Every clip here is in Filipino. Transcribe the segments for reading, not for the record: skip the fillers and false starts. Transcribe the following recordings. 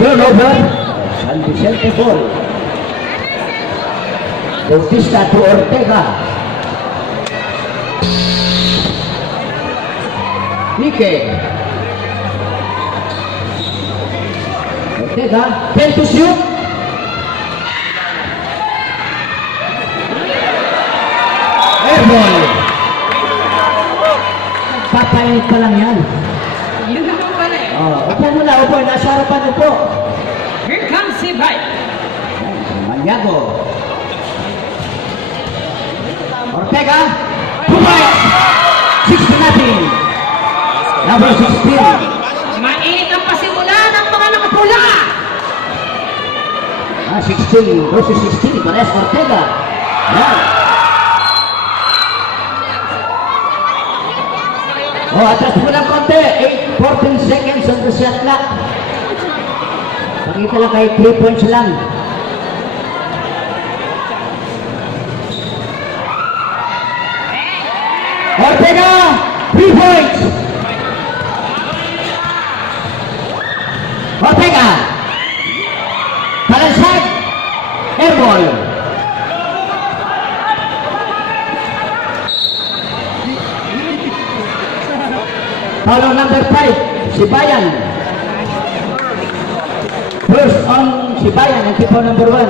Turnover. San Vicente ball. Bautista to Ortega. Nique. Ortega. Can to shoot. Airball. Papalit pa lang yan. Yun naman pala eh. Upo muna, upo. Nasa harapan, upo. Here comes si Bay. Maniago. Ortega. Pumay. 6-0. Number 16. Mainit ang pasimula ng mga nakapula. 16 versus 16. Parehas Ortega. Yan. Atras mo lang konti. 8-14 seconds on the shot clock. Pakita lang kahit 3 points lang. Ortega, 3 points. Ortega. Palansag. Airball. Foul number 5, Sibayan. First on Sibayan, ang keeper number 1.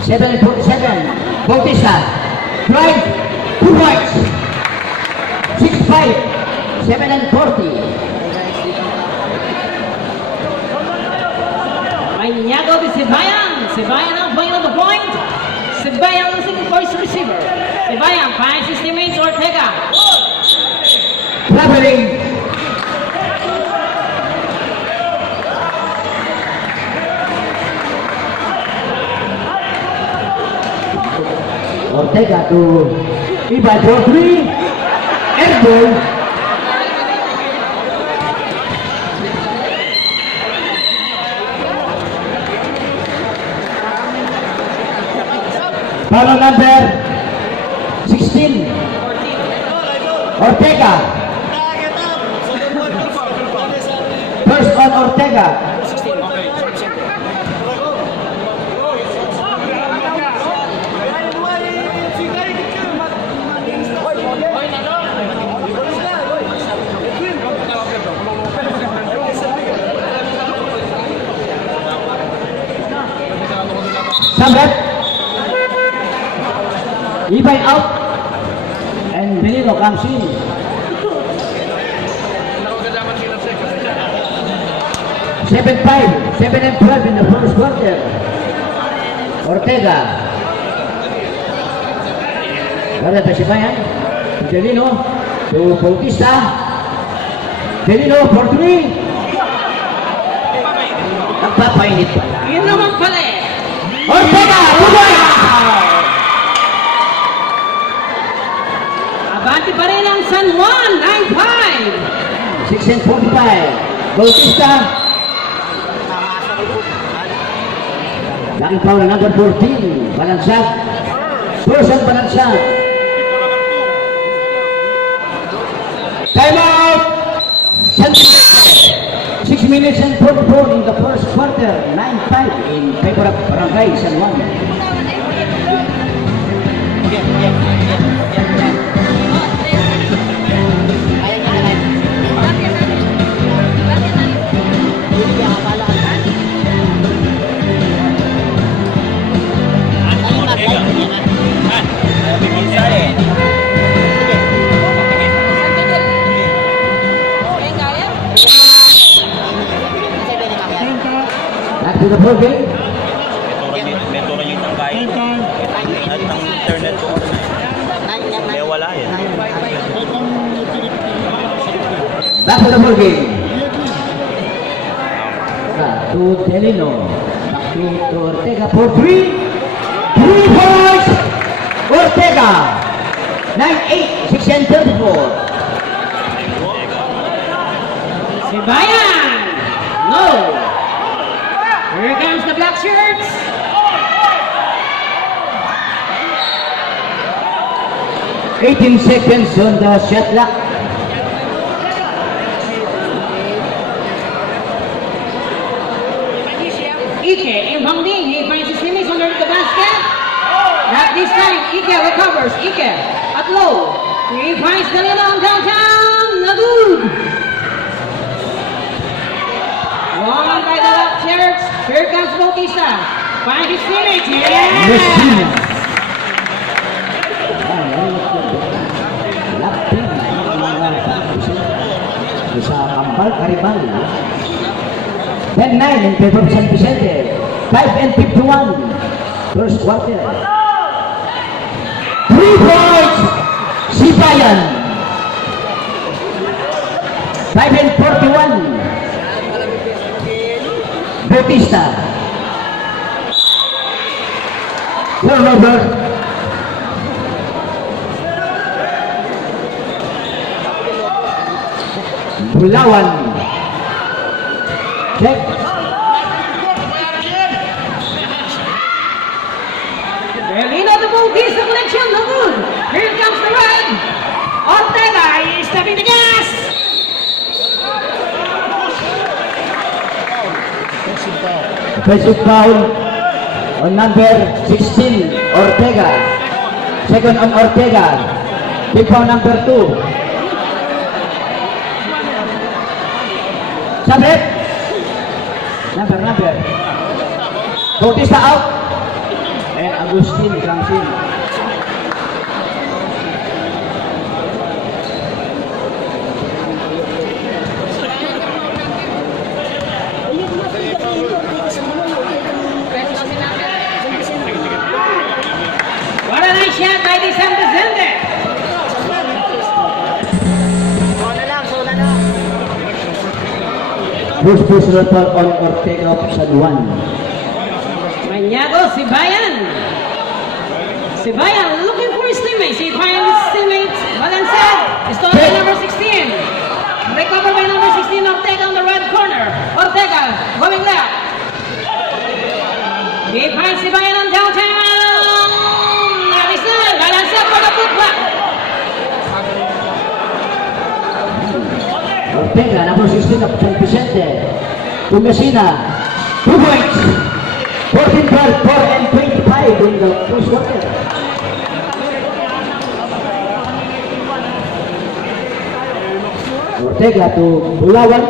Seven and 47. Bautista. Drive. 2 points. 6-5. 7 and 40. Maniago di Sibayan. Sibayan ang point on the point. Sibayan ang second voice receiver. Sibayan finds his teammates Ortega. Traveling. Ortega to Ibay for 3. Airball. Foul number 16. Ortega. First on Ortega. Samrat. Ibay out. And Benito comes in. Seven 7-12 in the first quarter. Ortega. Wala pa si Bayan. Delino to Bautista. Delino for 3. Nagpapainit pala. Yun naman pala eh. Ortega! Tuloy! Abante pa rin ang San Juan. 9-5. 6 and 45. Bautista. Laking foul na number 14. Balansag. Person Balansag. Time out! 6 minutes and 44 in the first quarter. 9-5 in favor of Barangay San Juan. Back to the ball game. Meron yung tangkay. At ang internet ko. Kaya wala yan. Back to the ball game. To Delino. Back to Ortega for 3. 3 points. Ortega. 9-8. 6 and 34. Sibayan. No. Here comes the black shirts. $18 seconds on the shot clock. this time, Ike recovers. Ike at low. He finds the lead on downtown. Nagud. Won by the left church. Here comes Bautista. Find his teammate. Messina. Yes! Lapin ang mga sa Kampal, Karibal. Then 9 in favor of San Vicente. 5 and 51. First quarter. 3 points. Sibayan. 5 and 41. Bautista. Turnover. Bulawan. Check. Berlino the Bautista collection. Nagud. Here comes the red. Ortega is stepping the gas. Offensive foul on number 16, Ortega. Second on Ortega. Big foul number 2. Sabit. Number. Bautista out. And Agustin comes in. What a nice shot by the San Vicente. First personal foul on Ortega of San Juan. Mañago, Sibayan looking for his teammates. He finds his teammates. Balanced. Stolen by number 16. Recovered by number 16. Ortega on the right corner. Ortega going left. He finds Sibayan on downtown. Avisan. Balanced for the putback. Ortega, number 16 of San Vicente. To Messina. 2 points. 14, 12, 4 and 25 in the first quarter. Ortega to Bulawan.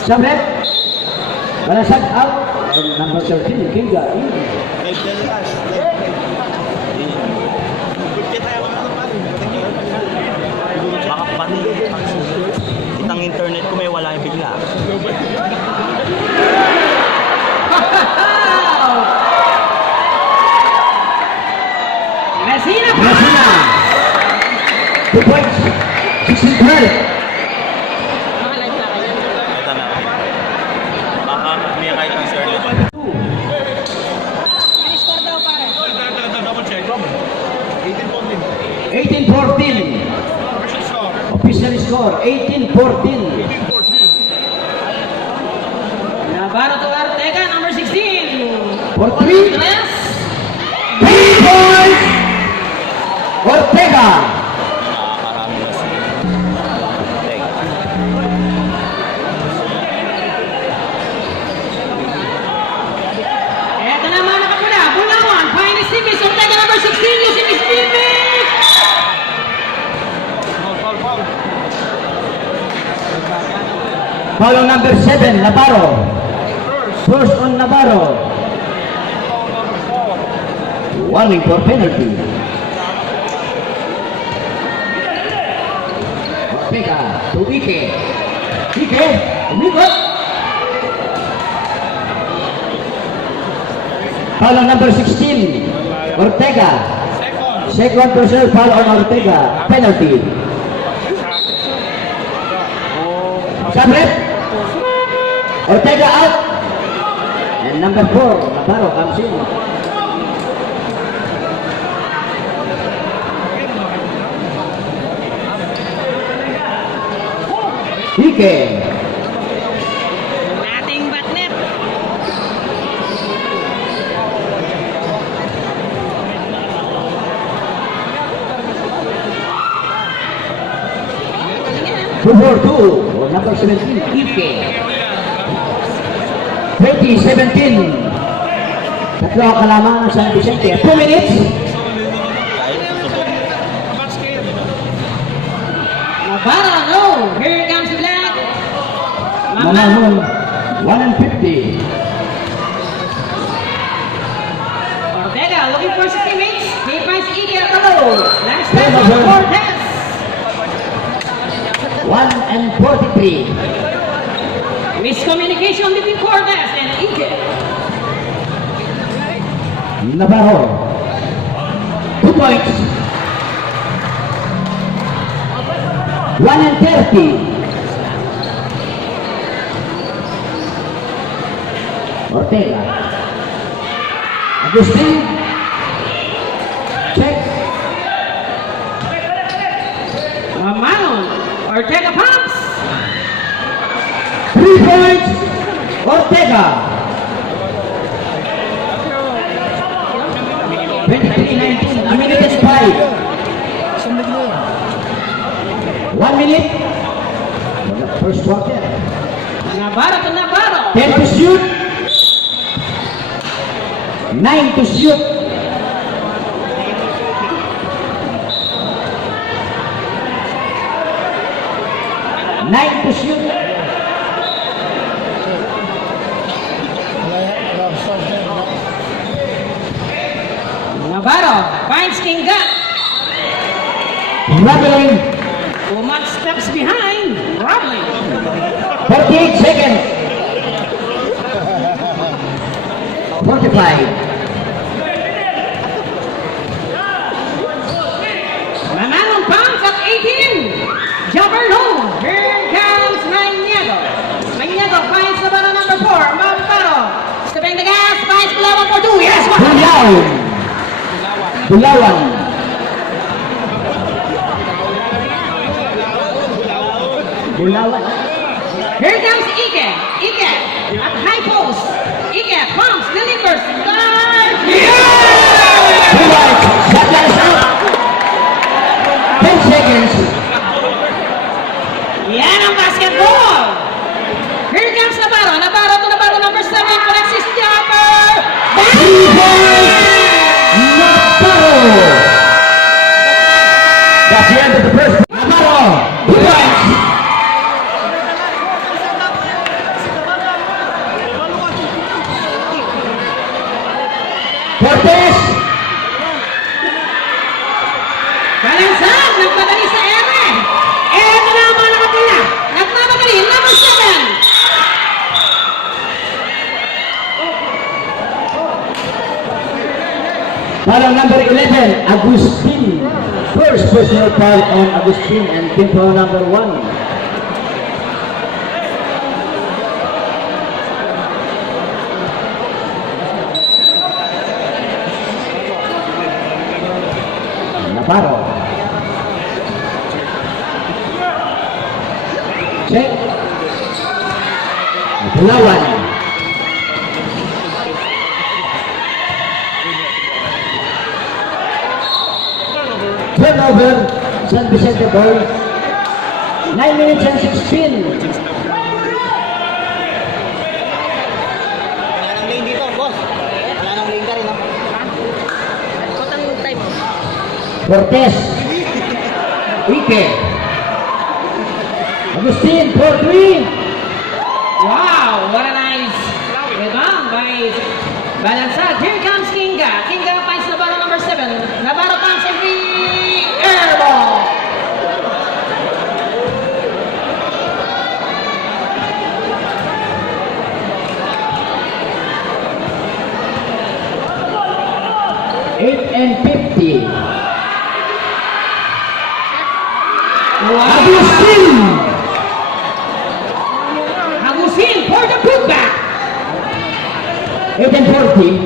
Sabret. Balasag out. And number 13, Kinga. Makapani. Itang internet ko may wala yung bigla. Messina. Messina. 2 points. 16-12. Ito na. Baka may kahit ang internet. 18-14. Official score 18-14. Navarro to Ortega, number 16. For 3. Glass. 3 points. Ortega. Nakakarami na si Ortega. Eto naman nakapula. Bulawan. Find his teammates. Ortega, number 16. Using his teammates. Foul on number 7, Navarro. First on Navarro. Warning for penalty. Ortega to Ike. Ike, umikot. Foul on number 16, Ortega. Second personal foul on Ortega. Penalty. Sabret. Ortega out. And number 4, Navarro comes in. Ike. Nothing but net. Two for two. number 17, Ike. 20-17. Tatlo ang kalamangan ng San Vicente. 2 minutes. Kahit susubok. Navarro, no. Here comes the black. Manahon, 150. Ortega looking for his teammates. He finds Ike at the low. Last pass on Cortez. 1:43. Miscommunication between Cortez and Ike. Navarro. 2 points. 1:30. Ortega. Agustin. Check. Manon. Ortega pumps. 3 points. Ortega. 23-19. A minute is 5. 1 minute. First quarter. Navarro to Navarro. 10 to shoot. 9 to shoot. Nine to shoot. Navarro finds Kinga. Rubbling. Too much steps behind. Robbling. 48 seconds. 45. Manon pumps at 18. Jumper no. Here comes Maniego. Maniego finds the bottom number 4. Mamparo. Stepping the gas. Finds Bulawan for 2. Yes, one. Bulawan. Bulawan. Here comes Ike. Ike at high post. Ike pumps, delivers. Start. Bulawan. Shot is out. 10 seconds. Yan ang basketball. Here comes Navarro. Navarro to Navarro number 7. Connects his jumper. Navarro. That's the end of the first. Navarro. 2 points. Cortez. Balansan, nagmadali sa ere. Eto na ang mga nakapila. Nagmamadali, number 7. Para number 11, Agustin. First personal foul on Agustin and team foul number 1. Navarro. Check. Bulawan. Turnover. San Vicente ball. 9 minutes and 16. Wala nang lane dito, boss. Wala nang lane ka rin, no? Total yung time. Cortez. Ike. Agustin, 4-3. Wow, what a nice rebound by Balansan. Here comes Kinga. Kinga finds Navarro number 7. Navarro pumps a free air ball. Eight and 50. Wow. Agustin. Agustin for the putback. 8 and 40.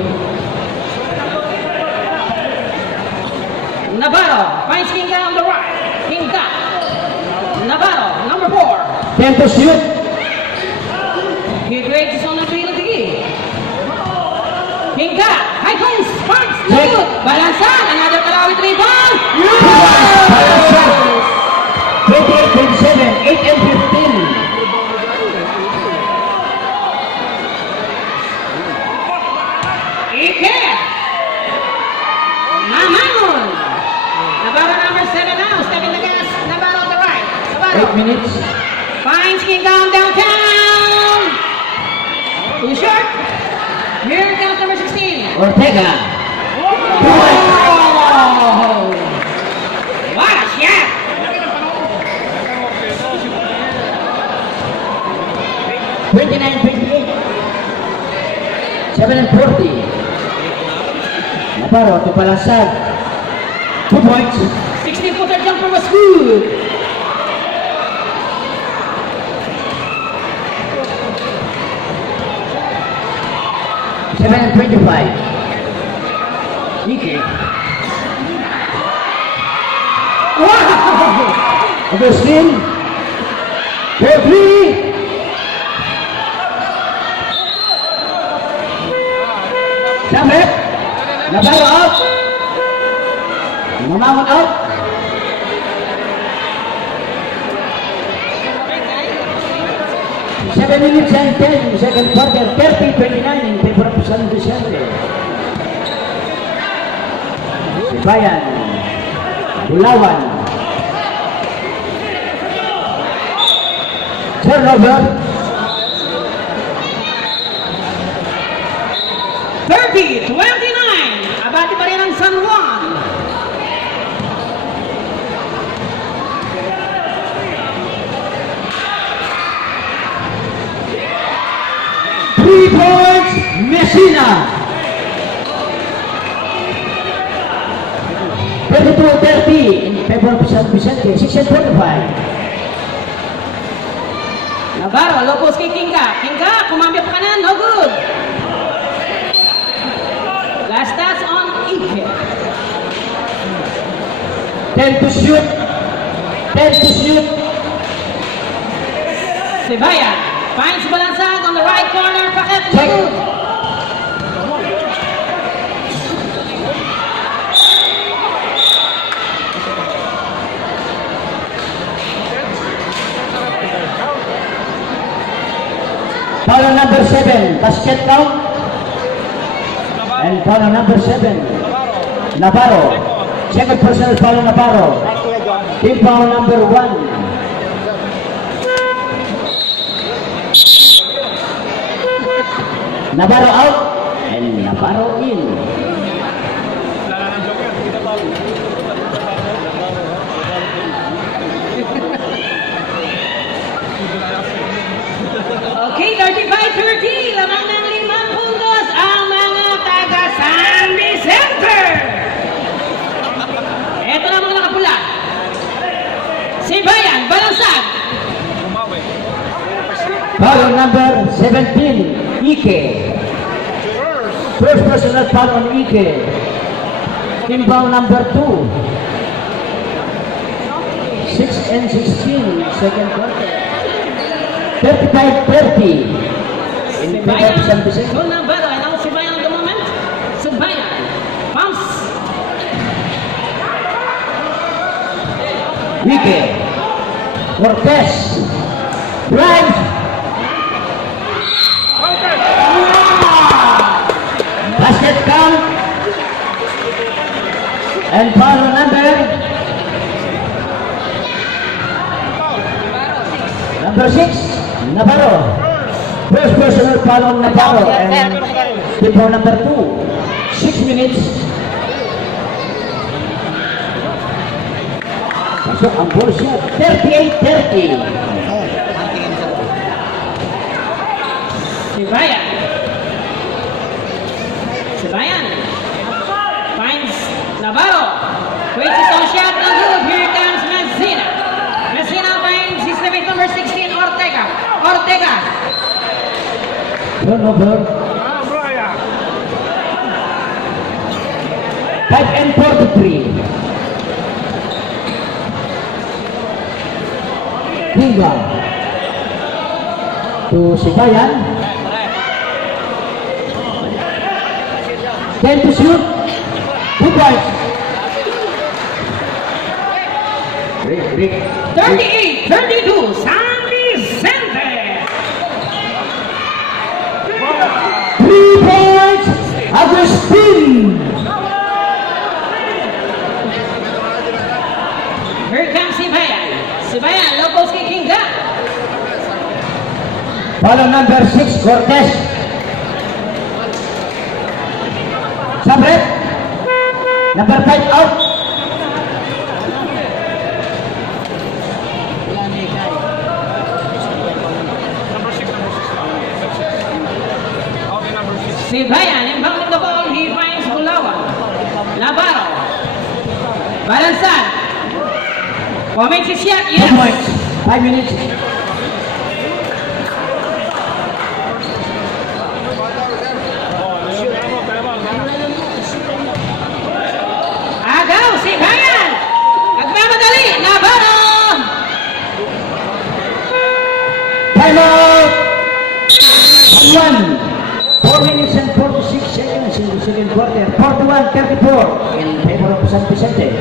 Navarro finds Kinga on the right. Kinga. Navarro, number 4. 10 to shoot. He creates his own ability. Kinga, high post, sparks, no Check. good. Balansan, another Karawi rebound. Balansan. 28-27, 8 and 15. finds Kingdom downtown. Too short. Here comes number 16. Ortega. Oh! What a shot! 29-28. 7-40. Navarro to Palansag. 2 points. 60-footer jumper was good. Seven and 25. Ike. Wow! Agustin. 4-3. Samit. Navarro out. Mamamon out. Seven minutes and 10 second quarter, 30-29 in favor of San Vicente. Sibayan, Bulawan. Turnover. 30-29. Abati pa rin ang San Juan. Three points, Messina. 32-30 in favor of San Vicente, 6-45. Navarro, lopos kay Kinga. Kinga, kumambya pa kanan, no good. Last touch on Ike. 10 to shoot. 10 to shoot. Sibayan finds Balansag on the right corner. Paket, no Check. good. Foul on number 7, basket count. And foul on number 7, Navarro. Second personal foul on Navarro. Team foul number 1. Navarro out and Navarro in. Okay, 35-30. Lamang ng 5 puntos ang mga taga San Vicente. Ito na mga nakapula. Sibayan, Balansag. Foul on number 17, Ike. First personal foul on Ike. Team foul number 2. 6 and 16, second quarter. 35-30 in favor of San Vicente. Sibayan, Navarro, and now Sibayan at the moment. Sibayan, bounce. Ike. Cortez. Drive. Basket count. And foul on number 6, Navarro. First personal foul on Navarro and team foul number 2. 6 minutes. Pasok ang ball shot. 38-30. Sibayan. Sibayan finds Navarro. Waits his own shot, no good. Here comes Messina. Messina finds his teammate number 16, Ortega. Ortega. Turnover. 5 and 43. Kinga. To Sibayan. 10 to shoot. 2 points. Rick. 38-32, San Vicente. 3 points. Agustin. Here comes Sibayan. Sibayan, locals kay Kinga. Follow number 6, Cortez. Sabret. Number 5 out. Wala na ikay. Sibayan, inbounding the ball, he finds Bulawan. Navarro. Balansan. Makes his shot, 2 yes. points. 5 minutes. Agaw, Sibayan. Nagmamadali, Navarro. Time out. 1. 4 minutes and 46 seconds in the second quarter. 41-34 in favor of San Vicente.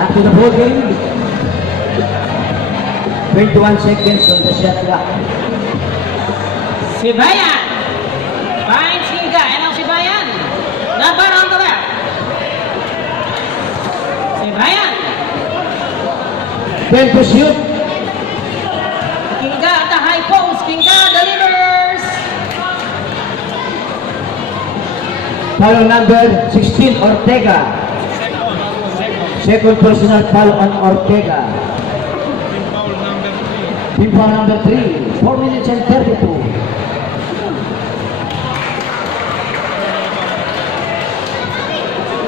Back to the ball game. 21 seconds on the shot clock. Sibayan. Finds Hinga. Yan ang Sibayan. Navarro on the left. Sibayan. 10 to shoot. Hinga at the high post. Hinga delivers. Foul number 16, Ortega. Second personal foul on Ortega. Team foul number 3, 4 minutes and 32.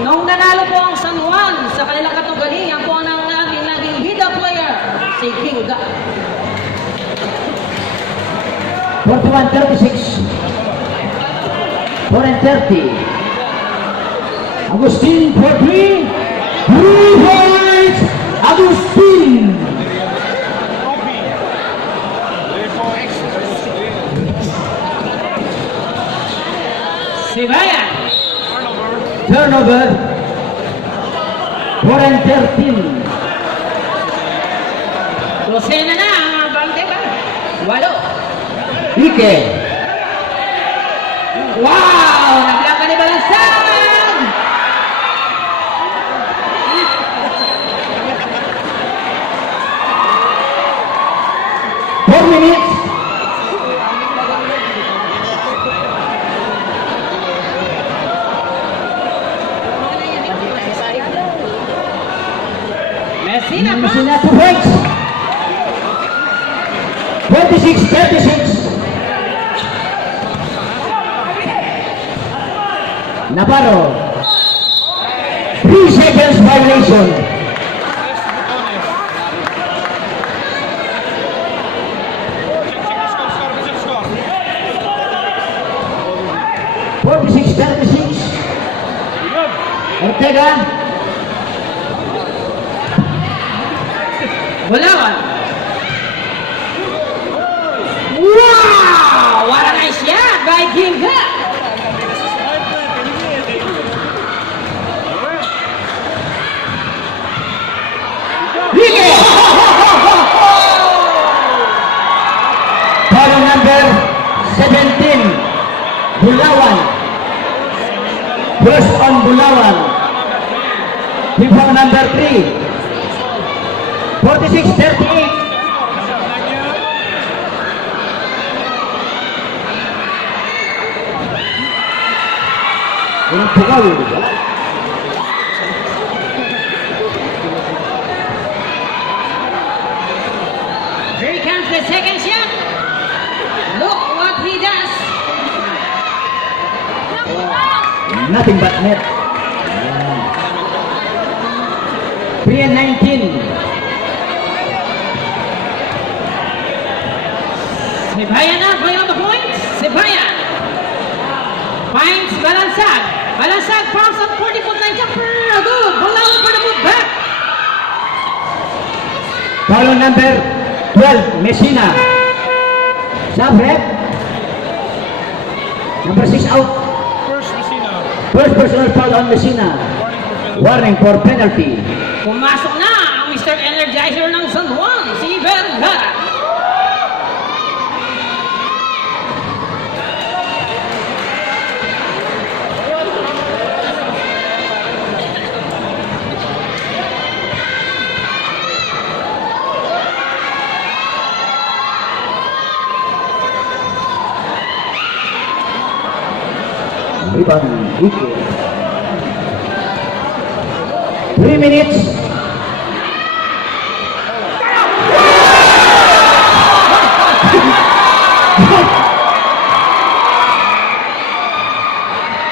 Nung nanalo po ang San Juan sa kanilang katugalingan po ng laging bida player, si Hinga. 41-36. 4 and 30. Agustin for 3. 3 points. Agustin. Sibayan. Turnover. 4 and 13. Dosena na ang Bantega. 8. Ike. Wow! Naglaka ni Balansan! Four minutes. Messina pa. Messina 2 points. 26-36. Navarro. 3 seconds violation. Ortega. Bulawan. Wow! What a nice shot by Ginga. Foul number 17. Bulawan. First on Bulawan. Foul number 3. 46-38. Walang pukaw yun. Wala. Here comes the second shot. Look what he does. Nothing but net. 3 and 19. Sibayan na, play on the point. Sibayan. Finds Balansag. Balansag pounds on 40-foot line jumper. Good. Bulawan for the move back. Foul on number 12, Messina. Sub ref. Number 6 out. First personal foul on Messina. Warning for penalty. Pumasok na ang Mr. Energizer ng San Juan, si Vergara. Rebound, Ike. 3 minutes.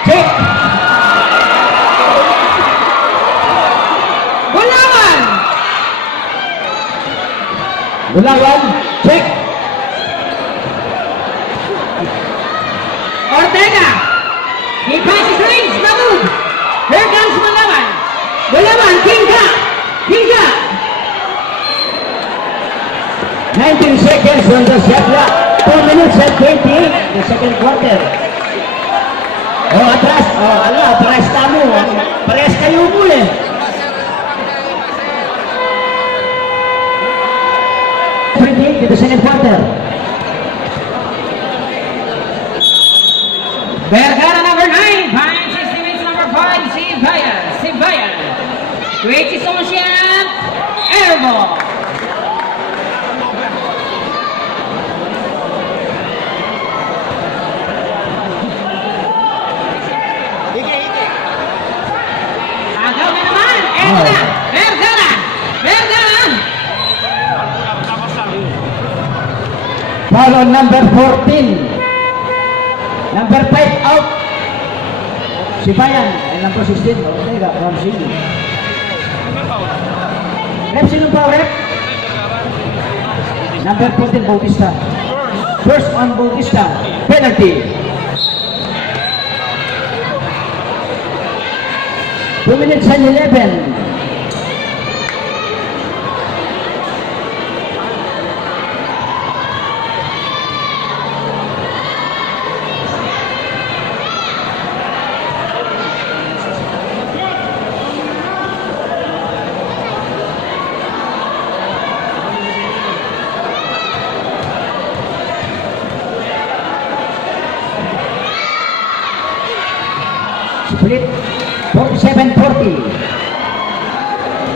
Check. Bulawan! Bulawan, check. Ortega! He passes rings, no good. Here comes Bulawan. Bulawan, Kinga! Kinga! 19 seconds on the shot clock. 2 minutes and 20 the second quarter. Oh, atras. Oh, ala, atras tamu. Parehas kayo muli. To the second quarter. Vergara number 9, finds his teammates number 5, Sibayan. Sibayan. Creates his own shot. Airball. Agaw na naman. Eto na. Vergara. Vergara. Foul on number 14. Number 5 out. Sibayan. And number 16. Ortega from City. Rep, sino pa rep? Number 14, Bautista. First on Bautista. Penalty. 2 minutes and 11. Split 47-40.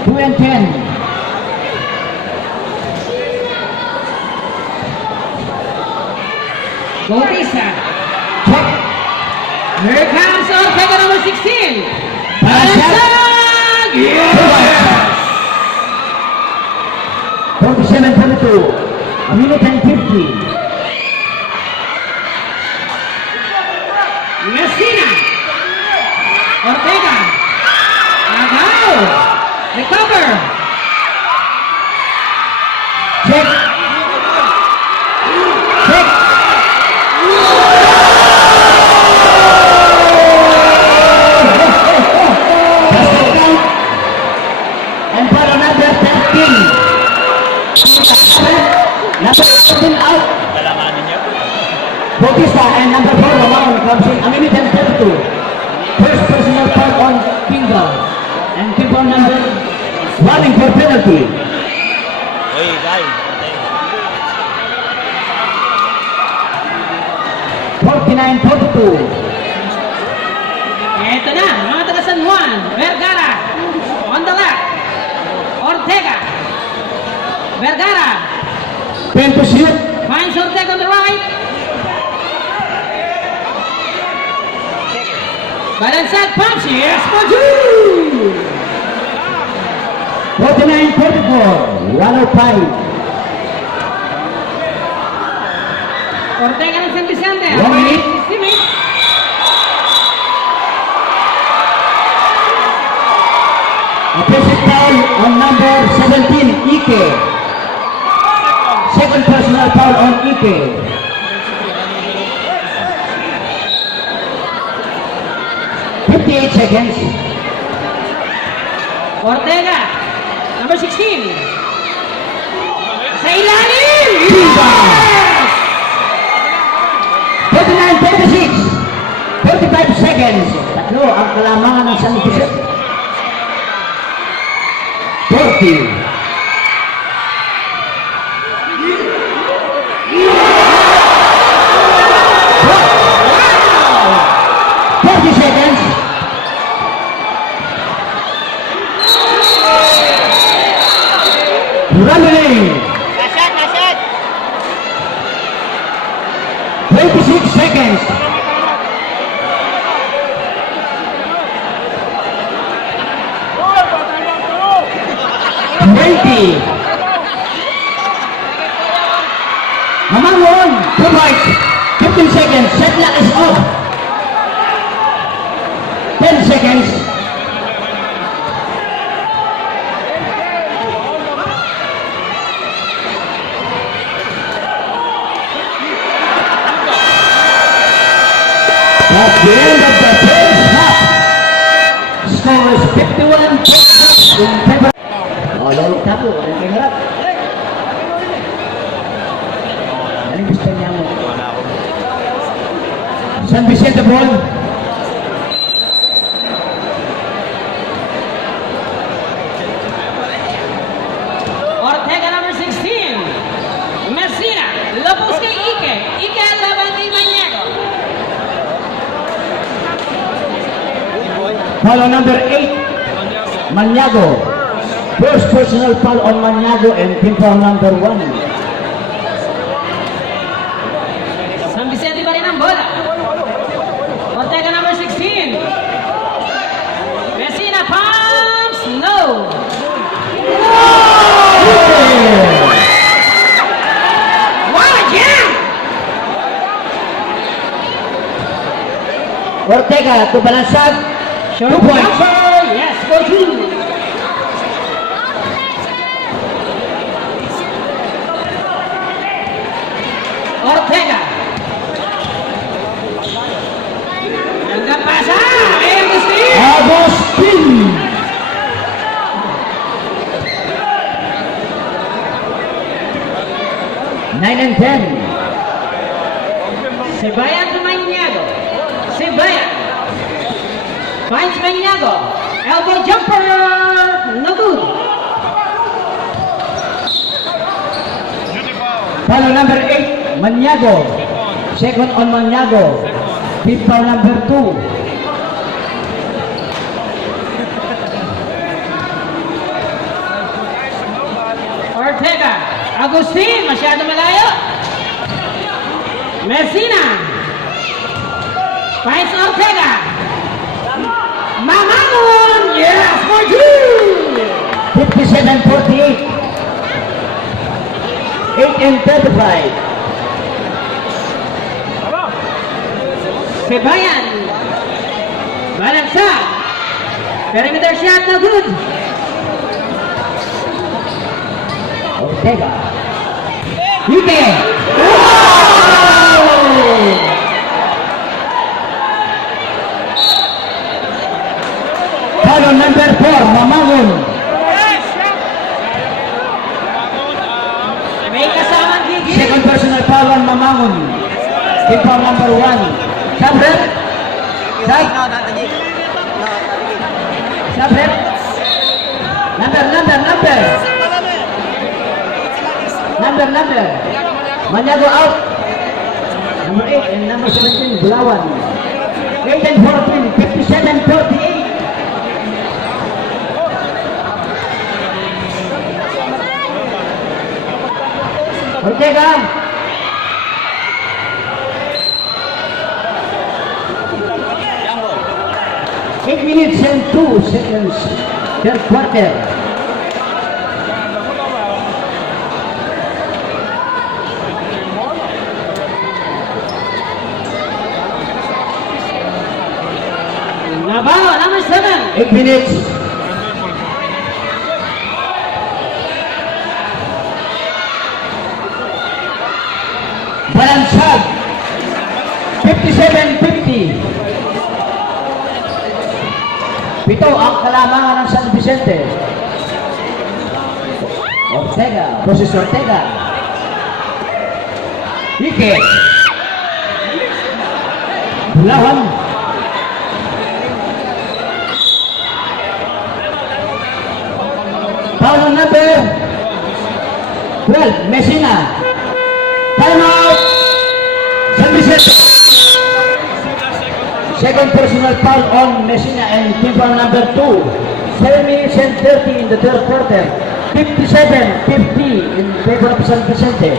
2 and 10. Bautista. Check. Here comes Ortega number 16. Balansag! Yes! 47-42. A minute and 50. Messina. Ortega. Agaw. Recover. Check. Check. And for another 13. Number 13 out. Kalanganin niya. Bautista and number 4 Roman comes in. A minute and 32. First personal foul on Kinga. And keep on number running for penalty. Uy, guys. 49-42. Ito na, mga taga San Juan. Vergara. On the left. Ortega. Vergara. 10 to shoot. Finds Ortega on the right. Balansag pumps. Yes, for two. 49-44. 105. Ortega ng San Vicente. 1 minute. Offensive foul on number 17, Ike. Second personal foul on Ike. .58 seconds. Ortega. Number 16. seconds. Tatlo ang kalamangan ng San Vicente. 40. 40 seconds. Running. Nasyat! 26 seconds. 20. Mamangon. 2 points. 15 seconds. Set clock is off. 10 seconds. At the end of the first half, score is 51 in favor. Oh, lolo tapo, ang kinarap. Anong gusto niya mo? Wala ako. San Vicente ball. Ortega number 16. Messina. Lopos kay Ike. Ike laban kay Maniego. Foul on number 8, Maniago. First personal foul on Maniago and team foul number 1. San Vicente pa rin ang bola. Ortega number 16. Messina pumps. No. Wow, jam! Ortega to balansag. 2 points. Yes, go two. Ortega. Ganda pasa. Agustin. Agustin. Nine and 10. Sibayan to Maniego. Sibayan. Finds Maniego. Elbow jumper. No good. Foul on number 8, Maniago. Second on Maniago. Team foul number 2. Ortega. Agustin. Masyado malayo. Messina. Finds Ortega. Mamangon. Yes, for two. 57-48. 8 and 35. Sibayan. Balansag. Perimeter shot, no good. Ortega. Ike. Foul on number 4, Mamangon. May kasamang gigil. Second personal foul on Mamangon. Team foul number 1. Sabrep. Sab. Sabrep. Number. Maniago out. Number 8 and number 17, Bulawan. 8 and 14, 57-48. Ortega. Jumbo. 8 minutes and 2 seconds. Third quarter. Nabaw, number 7. 8 minutes. Balansag. 57-50. Pito ang kalamangan ng San Vicente. Ortega. Proses Ortega. Ike. Bulawan. 12, Messina. Time out. San Vicente. Second personal foul on Messina and team foul number 2. 7 minutes and 30 in the third quarter. 57-50 in favor of San Vicente.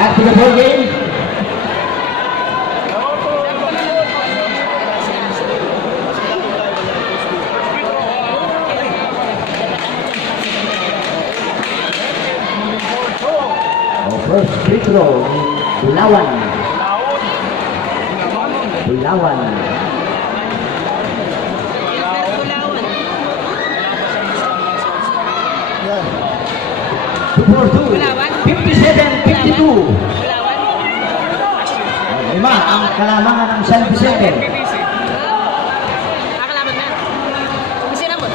Back to the ball game. First free throw, Bulawan. Bulawan. Two for two. 57-52. Lima ang kalamangan ng San Vicente. Nakalaban na. Kasi na mo.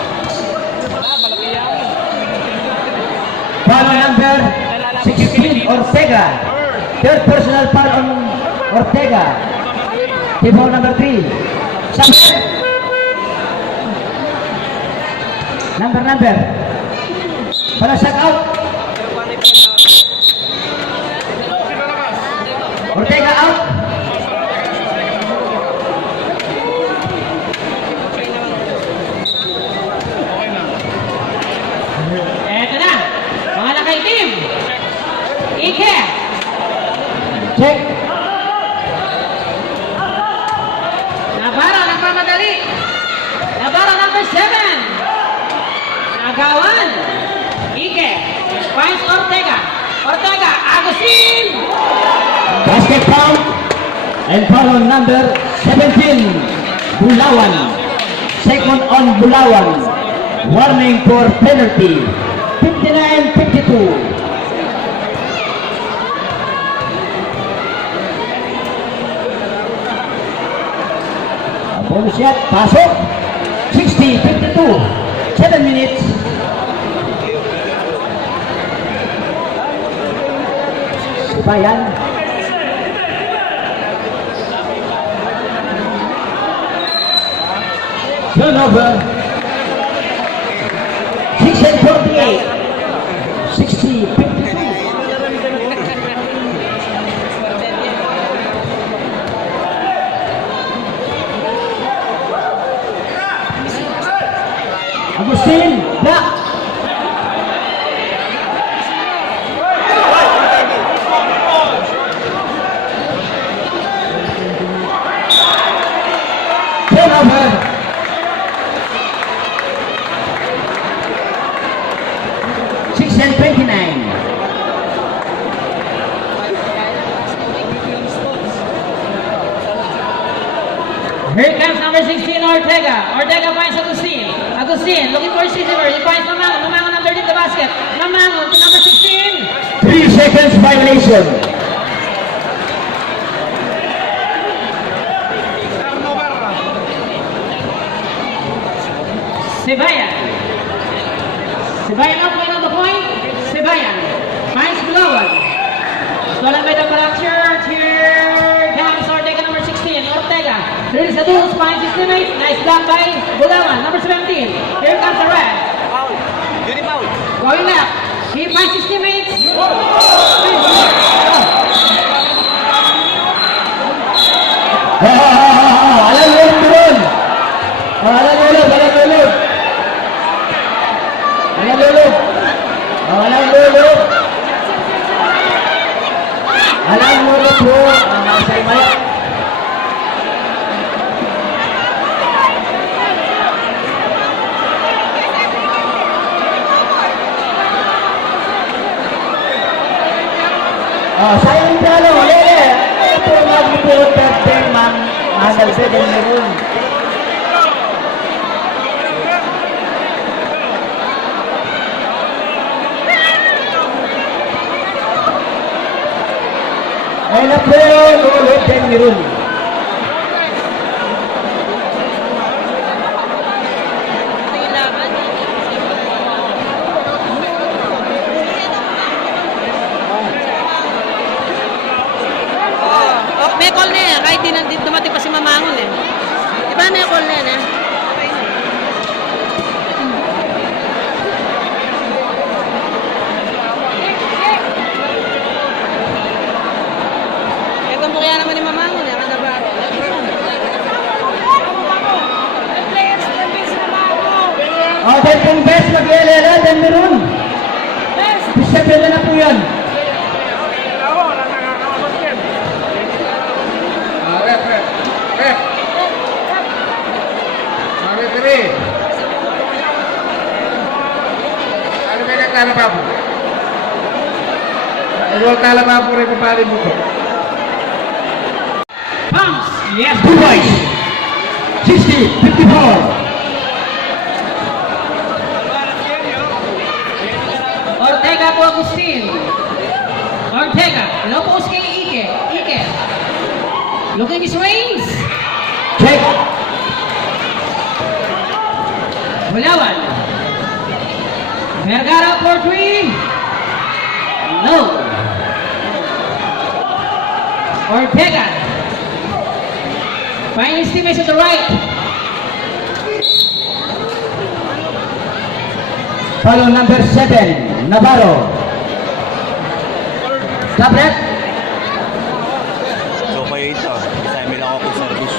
Foul number 16, Ortega. Third personal foul on Ortega. Team foul number 3. Samuel. Number. Para shut out. Ortega out. Eto na. Mga lakay team. Ike. Check. Navarro nagmamadali. Navarro number 7. Nagawan. Ike. Finds Ortega. Ortega. Agustin. Basket foul. And foul on number 17. Bulawan. Second on Bulawan. Warning for penalty. 59-52. Bonus shot, pasok. 60-52. 7 minutes. Bayan. Turnover. 6-48. 60-52. Agustin, block. Turnover. 6-29. Here comes number 16, Ortega. Ortega finds Agustin. Agustin looking for his receiver. He finds Mamangon. Mamangon underneath the basket. Mamangon to number 16. 3 seconds violation. Sibayan. Sibayan up on the point. Sibayan finds Bulawan. Stolen by the Balakshire. Here comes Ortega number 16. Ortega. There is a duel. Finds his teammate. Nice block by Bulawan. Number 17. Here comes the red. Foul. Yun yung foul. Going up. He finds his teammates. Alam mo yung doon. Alam mo yung po. Nasa imaya. Sayang yung talo. Lele. Ito mag-ipot natin, ma'am. Mahal sa din meron. And a player ulit kay Meron. Oh, may call na yan. Kahit di dumating pa si Mamangon eh. Di ba may call na yan eh? Ito mo kaya naman ni Mamangon eh. Kada ba? Oh, then kung best mag-ialala, then Meron. Bisipin na po yan. Ano ba naglalaba po? Naglalaba po rin paparin mo po. Pumps! Yes! Two points. 60-54. Ortega po Agustin. Ortega. Lopos kay Ike. Ike. Looking his range. Check. Bulawan. Vergara for 3. No. Ortega. Fine his teammates at the right. Follow number 7, Navarro. Tablet. So kayo ito, isa may lang ako service.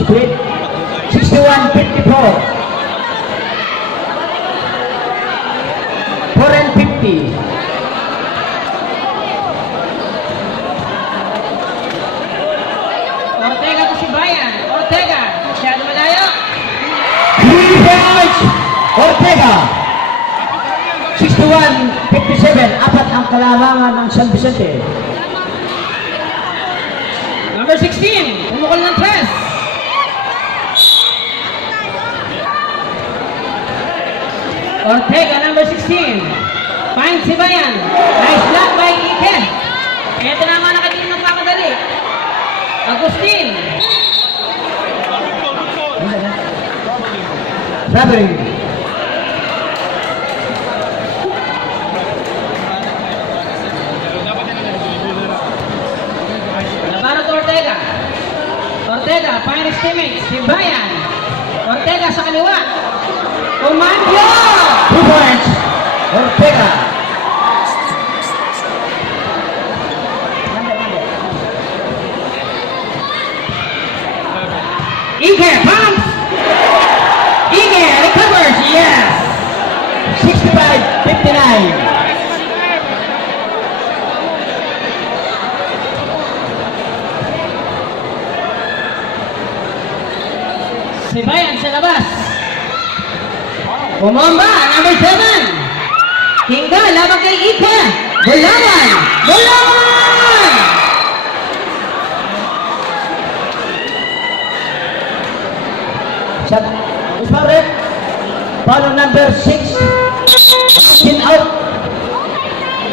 Split. 61-54. 4 and 50. Ortega to si Bayan. Ortega. Masyado malayo. 3 points. Ortega. 61-57. Apat ang kalamangan ng San Vicente. Number 16. Pumukol ng 3. Ortega, number 16. Finds si Bayan. Nice block by Ike. Ito na mga nakatingin ng pakadali. Agustin. Traveling. Navarro to Ortega. Ortega, find his teammates. Si Bayan. Ortega sa kaliwa. Comando! 2 points. Ortega. Ike, pumps! Ike, recovers, yes! 65-59. Si Bayan sa labas. Bumomba, number 7. Tingga, labang kay Ike. Bulawan! Bulawan! Shot. Is Barret. Follow number 6. In out.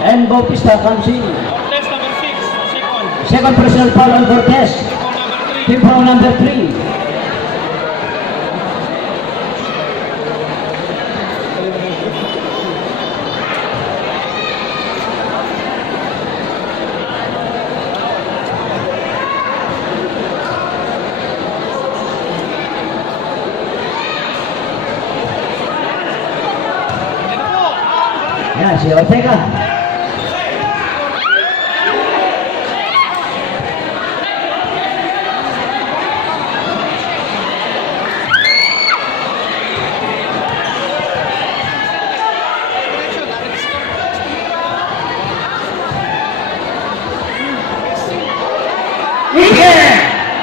And Bautista comes in. Test number 6, second. Second personal foul on Cortez. Team foul number 3. Yan, si Ortega.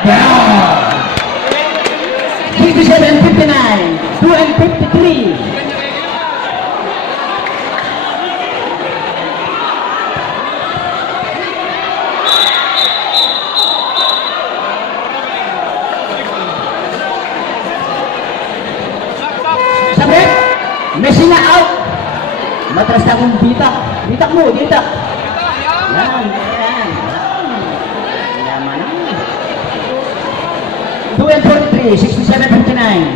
Down. 57-59. 2 and 53. ditak. Ditak mo, ditak. Yan, yan. Yaman. 2 and 43, 67-59.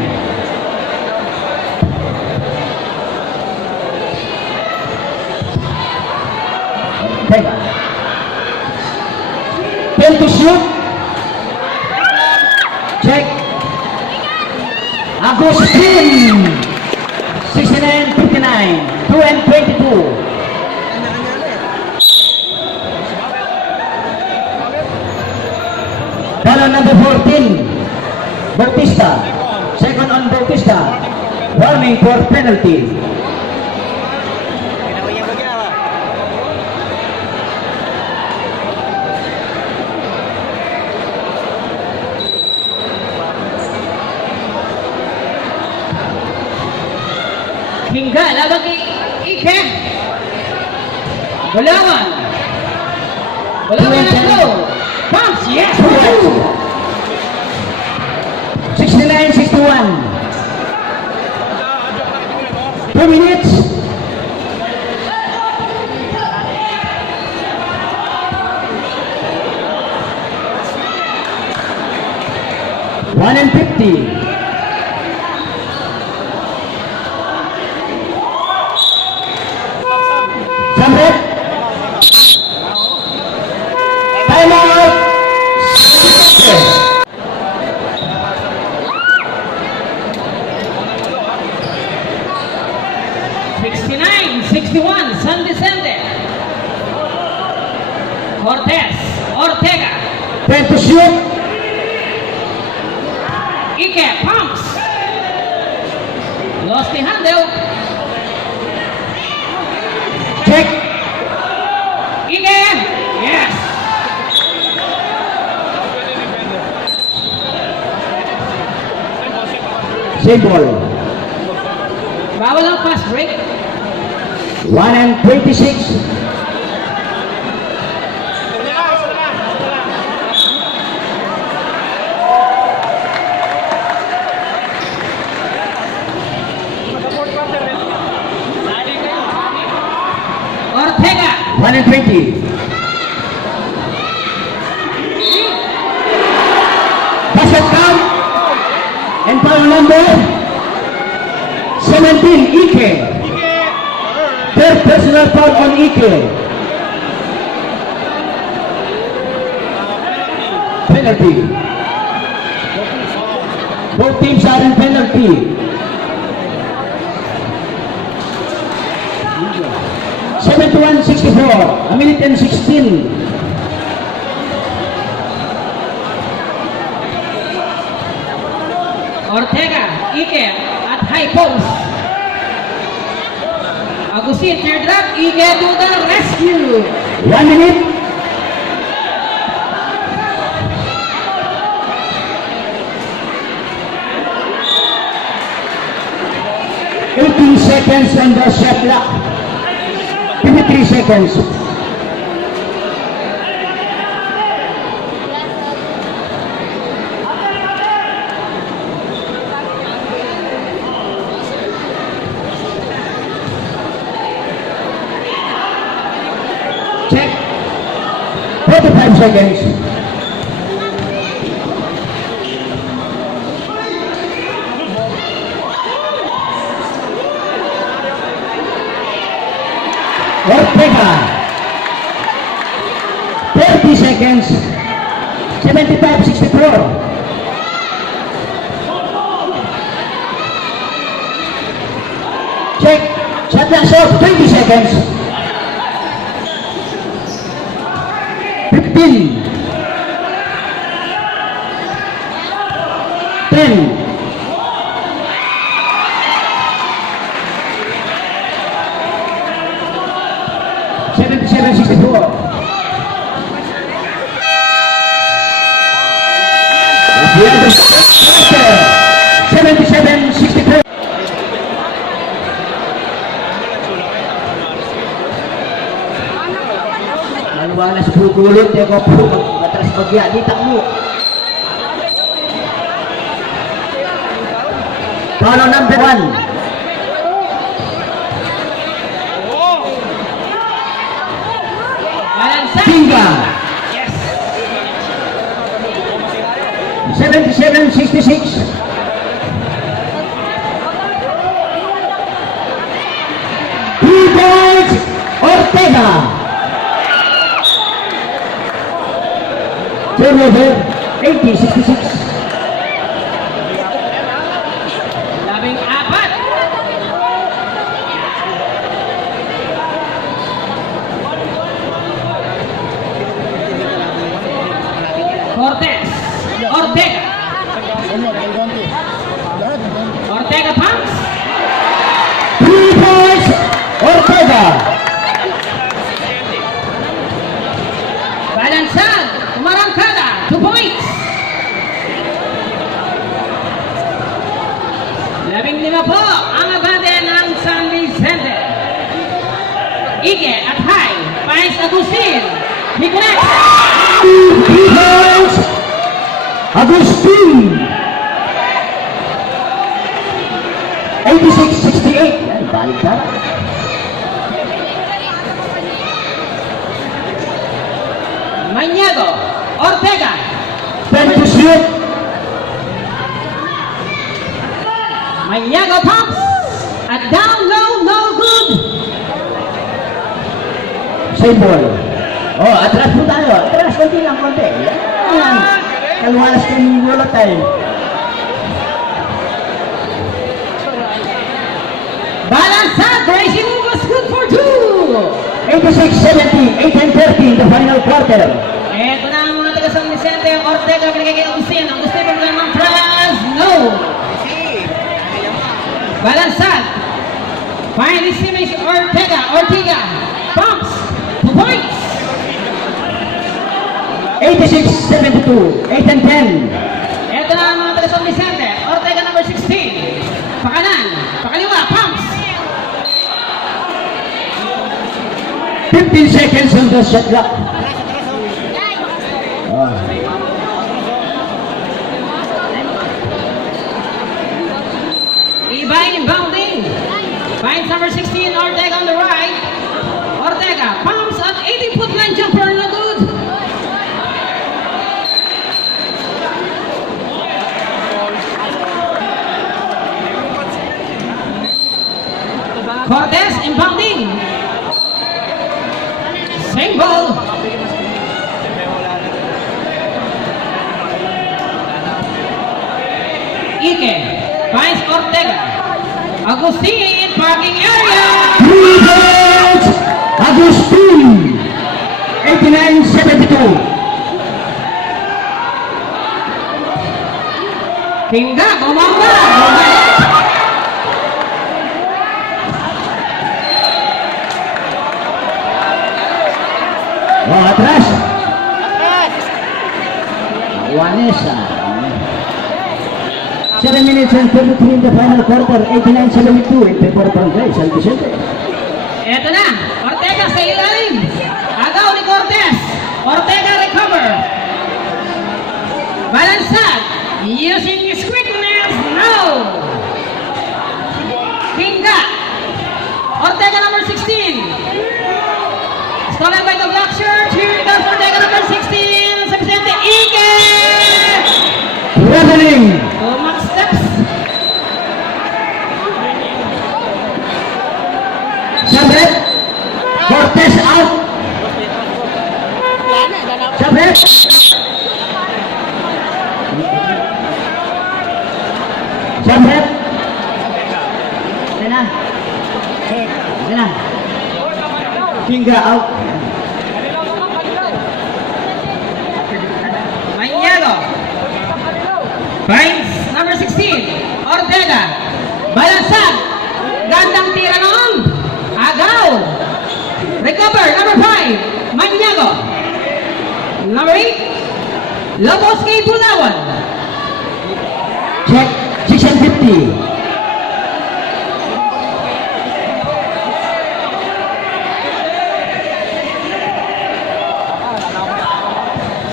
Teka. 10 to shoot. Check. Agustin. 69-59. 2 and 22. Ball number 14. Bautista. Second on Bautista. Warning for penalty. Hingga laban kay Ike. Bulangan. Bulangan na flow. Pumps, yes. 69-61. 2 minutes. One and 50. Samret. Time out. 69-61, San Vicente. Cortez, Ortega, 10 to shoot. Ike, pumps. Lost the handle. Check. Ike, yes. Same ball. Bawal ang fast break. 1 and 26. Ortega, 1 and 20. Basket count. And foul number 17, Ike. Third personal foul on Ike. Penalty. Both teams are in penalty. Seventy-one, 64. A minute and 16. Ortega, Ike at high post. Agustin teardrop, Ike to the rescue. 1 minute. Seconds on the shot clock. 53 seconds. Check. 45 seconds. Ortega. 30 seconds. 75-64. Check. Shot clock shot. 20 seconds. 15. 10. 77-64. At the end of the quarter, 77-64. Maliwanag sa pulkulot, teko po, matras pagya, ditak mo. Follow number 1. 77-66. P-Boys Ortega. Turnover 80-66. Labing apat. Cortez. Ortega. Ortega pumps. P-Boys Ortega. Balansan. Umarangkada. 2 points. 15 po ang abante ng San Vicente. Ige at high. Pais Agustin. He connects. P-Boys Agustin. 86-68. Yan, balik ka. Maniago. Ortega. 10 to shoot. Maniago pumps. At down low, no good. Same ball. Oh, atras po tayo. Atras, konti lang, konti. Yan. Kalwalas kong wala tayo. Balansad. Racing was good for 2. 86-70, 8-30 in the final quarter. Eto na ang mga taga San Vicente. Ortega pinagay kay Agustin. Agustin pinagay ng Tras. No. Balansad. Finally series Ortega. Ortega. Pumps. 2 points. 86-72, 8-10. Eto na ang mga taga San Vicente. Ortega number 16. Pakanan. Pakaliwa. Pumps. 15 seconds on the shot clock. Oh. Ibay inbounding. Finds number 16, Ortega on the right. Ortega pumps at 80-foot line jumper, no good. Cortez inbounding. Same ball. Ike finds Ortega. Agustin, parking area. P-Boys Agustin. 89-72. Tingga, bumamba. Oh, atras. Juanesa. 7 minutes and 33 in the final quarter. 89-72 in favor of Barangay San Vicente. Eto na, Ortega sa ilalim. Agaw ni Cortez. Ortega recover. Balansad. Using his quickness. No. Tingga. Ortega number 16. Stolen by the black shirt. Here comes Ortega number 16. Sa Vicente. Ike. Traveling. Tumak steps. Sabret. Cortez out. Sabret. Sabret. Yan na. Yan na. Tingga out. Maniago. Finds number 16. Ortega. Balansad. Gandang tira noon. Agaw. Recover. Number 5. Maniago. Number 8. Loboski Pulawan. Check. 6 and 50.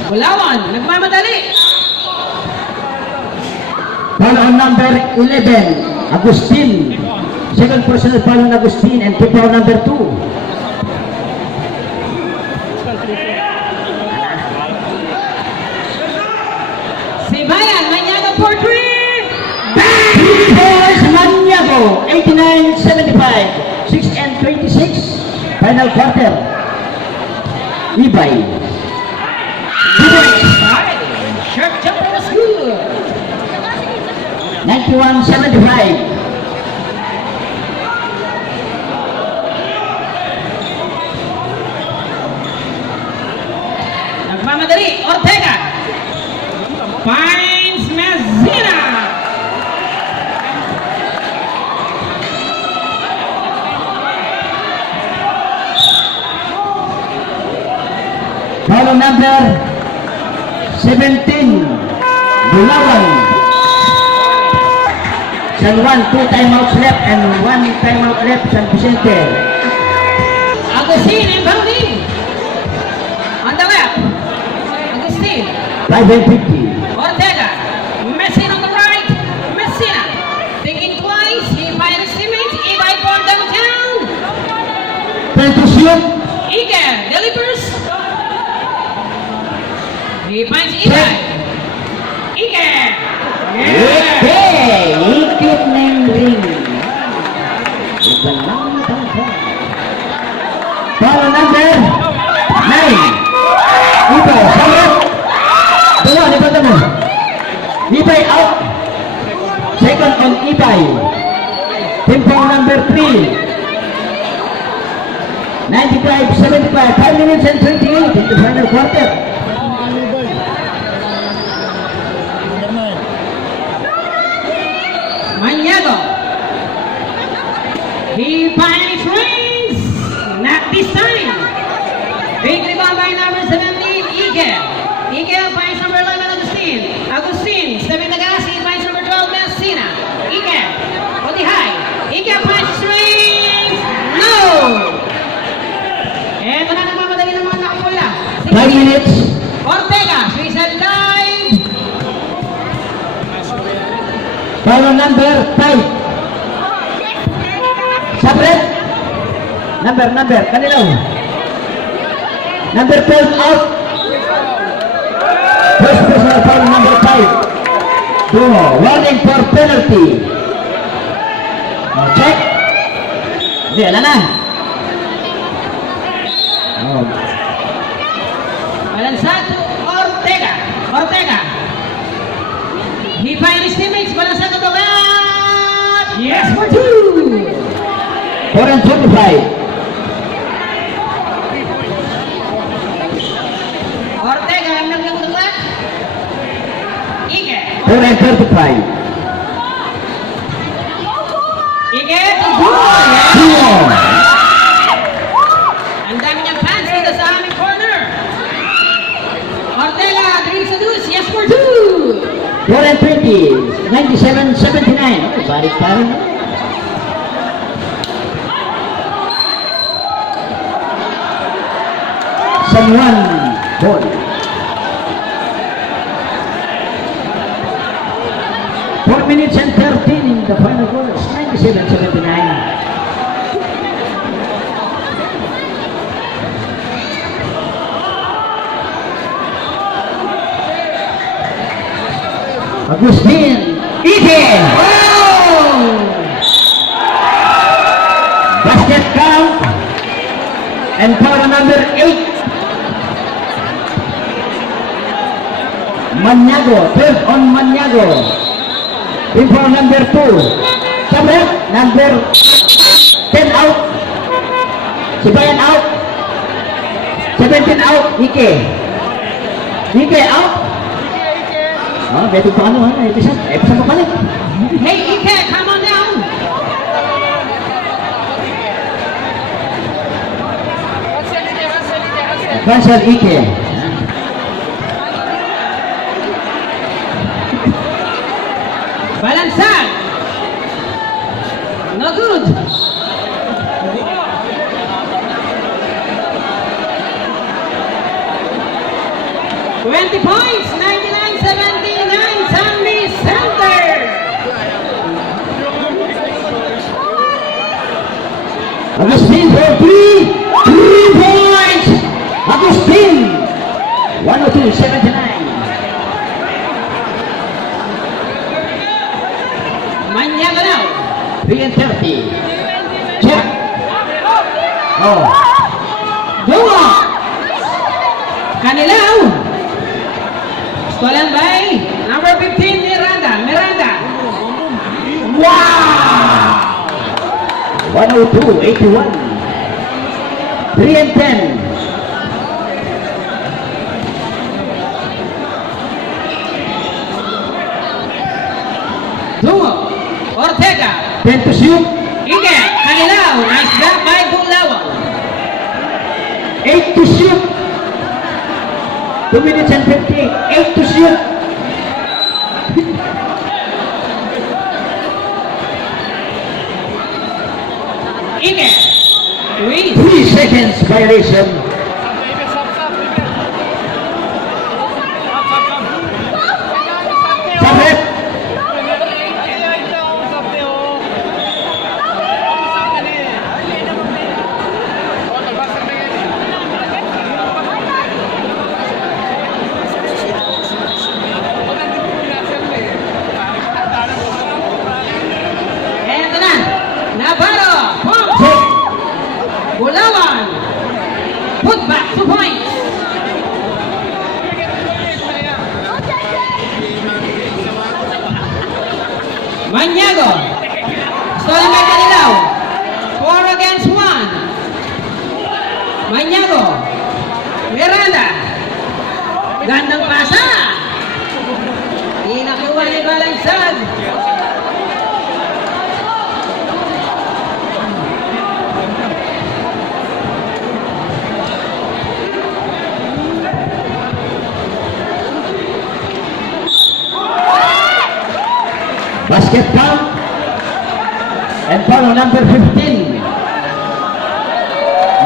Pulawan. Nagmamadali. Foul on number 11, Agustin. Second personal foul on Agustin and team foul number 2. Si Bayan. 89-75, 6 and 26, final quarter. Ibay. Sharp jumper was good. 91-75. Nagmamadali, Ortega. Finds Messina. Follow number 17, Bulawan. San Juan, 2 timeouts left and 1 timeout left, San Vicente. Agustin inbounding. On the left. Agustin. 5 and 50. Ortega. Messina on the right. Messina. Thinking twice. He finds his teammates. Ibay from downtown. Trying to shoot. Ike delivers. He finds Ibay. Ike. Okay, ikit ng ring. Follow number 9. Ibay, salat. Dalawa, lipat mo. Ibay out. Second on Ibay. Tempo number 3. 95-75, 5 minutes and 28 in the final quarter. Maniago. He finds rings. Not this time. Big rebound by number 17, Ike. Ike finds number 11, Agustin. Agustin, stepping the gas. He finds number 12, Messina. Ike, on the high. Ike finds his rings. No! Eto na nagmamadali ng mga nakapula. 5 minutes. Ortega, suicide dive. Follow number 5. Sabret. Number. Kanilaw. Number 12 out. First personal foul number 5. Bruno. Warning for penalty. Check. Hindi, ala na. Oh. Balansado Ortega. Ortega. He finds his teammates. Balansado to left. Yes, for 2. 4 and 25. Ortega, ang naglang to left. Ike. 4 and 35. Ike to goal. Bruno. Ang dami niyang fans dito sa aming corner. Ortega, drinks to deuce. Yes, for 2. 4 and 20. 97-79. Balik pa rin. San Juan ball. Four minutes and 13 in the final quarter. 97-79. Agustin. Ike. Oh! Basket count. And foul number 8. Maniago, 12 on Maniago. Team foul number 2. Sabret, number 10 out. Sibayan out. 17 out. Ike. Ike out. Oh, beto pa ano ha? Episode pa pala. Hey, Ike, come on down. Cancel Ike. Balansad. No good. Twenty points, 99-79, San Vicente. Agustin for 3 points. Agustin. 102-79. Maniago now. 3 and 30. Dungo. Kanilaw. Stolen by number 15, Miranda. Miranda. Wow! 102-81. 3 and 10. Dungo. Ortega. 10 to shoot. Ige. Kanilaw. Nice block by Bulawan. 8 to shoot. 2 minutes and 50. 8 to shoot. Ige. Ruiz. 3 seconds violation. Sabit. Eto na. Navarro. Pump. Check. Bulawan. Put back 2 points. Maniago. Stolen by Kanilaw. 4 against 1. Maniago. Miranda. Gandang pasa. Inakuha ni Balansag. Basket count. And foul on number 15.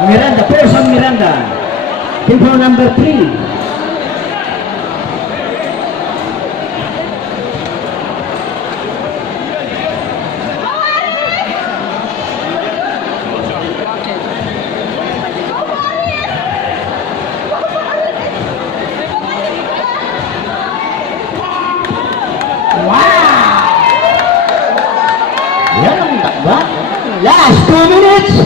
Miranda, Person Miranda. Team foul number 3. Yan ang takba. Last 2 minutes.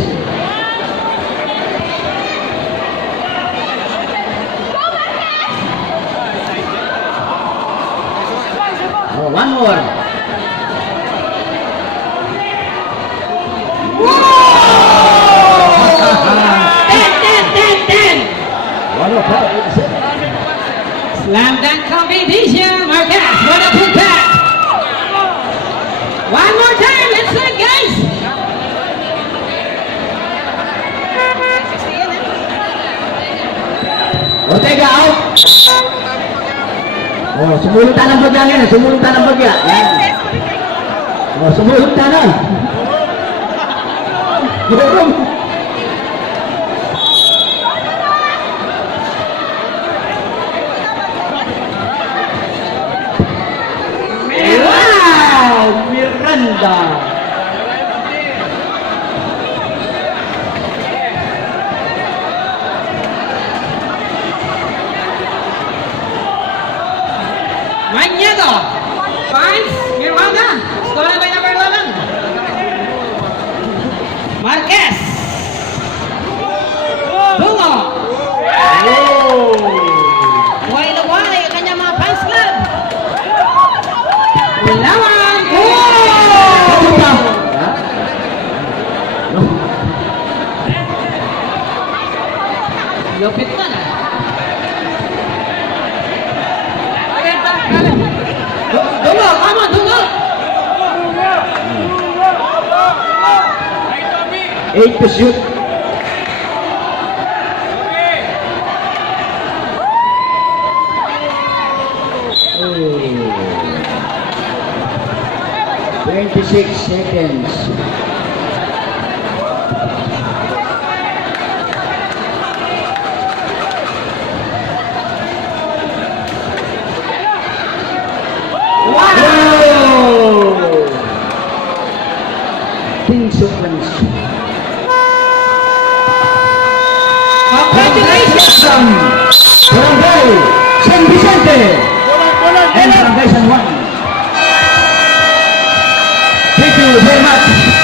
Oh, one more. One more. Slam dunk competition. Marquez, what a put back. One more time. Let's do it, guys. Ortega out. Oh, sumulutan ang bagya ngayon. Sumulutan ang bagya. Yan. Oh, sumulutan na. Gurong. Wow! Miranda. Maniago. Finds Miranda. Stolen by number 11. Marquez. Dungo. Wali-wali ang kanyang mga fans club. Bulawan. Lupit na na. Dungo, come on, Dungo. 8 to shoot. Oh. 26 seconds. Wow! Team sequence. Congratulations. Barangay San Vicente and Barangay San Juan. Thank you very much.